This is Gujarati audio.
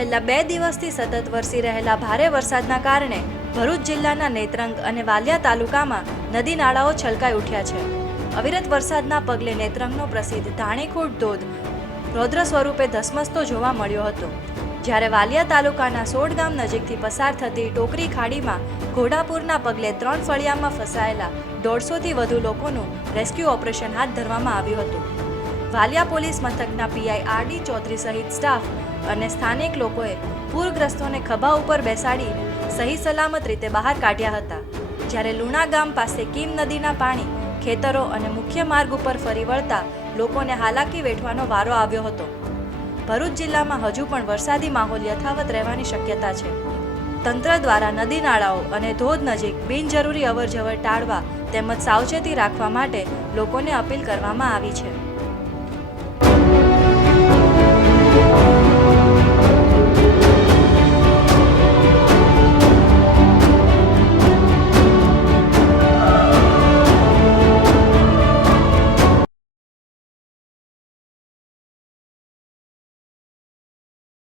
છેલ્લા 2 દિવસથી સતત વરસી રહેલા ભારે વરસાદના કારણે ભરૂચ જિલ્લાના નેત્રંગ અને વાલિયા તાલુકામાં નદી નાળાઓ છલકાઈ ઉઠ્યા છે. અવિરત વરસાદના પગલે નેત્રંગનો પ્રસિદ્ધ ધાણીખૂટ ધોધ રૌદ્ર સ્વરૂપે ધસમસતો જોવા મળ્યો હતો, જ્યારે વાલિયા તાલુકાના સોડ ગામ નજીકથી પસાર થતી ટોકરી ખાડીમાં ઘોડાપૂરના પગલે 3 ફળિયામાં ફસાયેલા 150થી વધુ લોકોનું રેસ્ક્યુ ઓપરેશન હાથ ધરવામાં આવ્યું હતું. વાલિયા પોલીસ મથકના પીઆઈ આર.ડી. ચૌધરી સહિત સ્ટાફ અને સ્થાનિક લોકોએ પૂરગ્રસ્તોને ખભા ઉપર બેસાડીને સહી સલામત રીતે બહાર કાઢ્યા હતા, જ્યારે લુણા ગામ પાસે કીમ નદીના પાણી ખેતરો અને મુખ્ય માર્ગ ઉપર ફરી વળતા લોકોને હાલાકી વેઠવાનો વારો આવ્યો હતો. ભરૂચ જિલ્લામાં હજુ પણ વરસાદી માહોલ યથાવત રહેવાની શક્યતા છે. તંત્ર દ્વારા નદી નાળાઓ અને ધોધ નજીક બિનજરૂરી અવરજવર ટાળવા તેમજ સાવચેતી રાખવા માટે લોકોને અપીલ કરવામાં આવી છે.